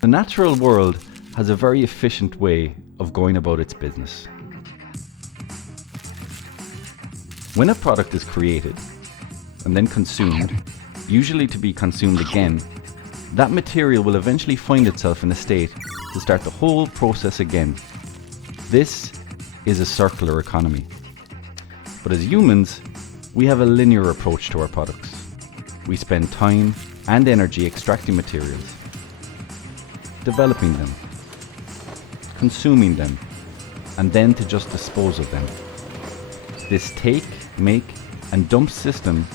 The natural world has a very efficient way of going about its business. When a product is created and then consumed, usually to be consumed again, that material will eventually find itself in a state to start the whole process again. This is a circular economy. But as humans, we have a linear approach to our products. We spend time and energy extracting materials, developing them, consuming them, and then to just dispose of them. This take, make, and dump system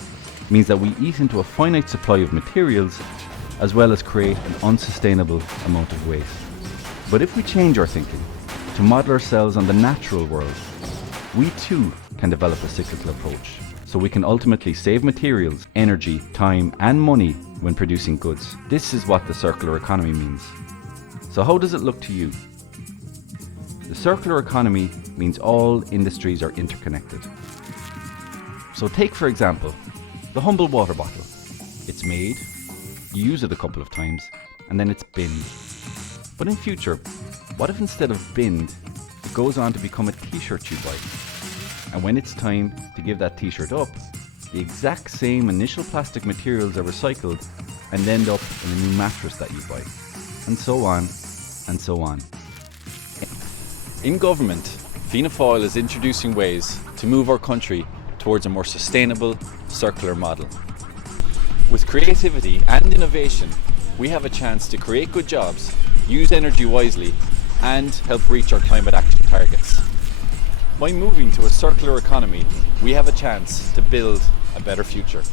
means that we eat into a finite supply of materials as well as create an unsustainable amount of waste. But if we change our thinking to model ourselves on the natural world, we too can develop a cyclical approach, so we can ultimately save materials, energy, time, and money when producing goods. This is what the circular economy means. So how does it look to you? The circular economy means all industries are interconnected. So take, for example, the humble water bottle. It's made, you use it a couple of times, and then it's binned. But in future, what if instead of binned, it goes on to become a t-shirt you buy? And when it's time to give that t-shirt up, the exact same initial plastic materials are recycled and end up in a new mattress that you buy. And so on, and so on. In government, Fianna Fáil is introducing ways to move our country towards a more sustainable, circular model. With creativity and innovation, we have a chance to create good jobs, use energy wisely, and help reach our climate action targets. By moving to a circular economy, we have a chance to build a better future.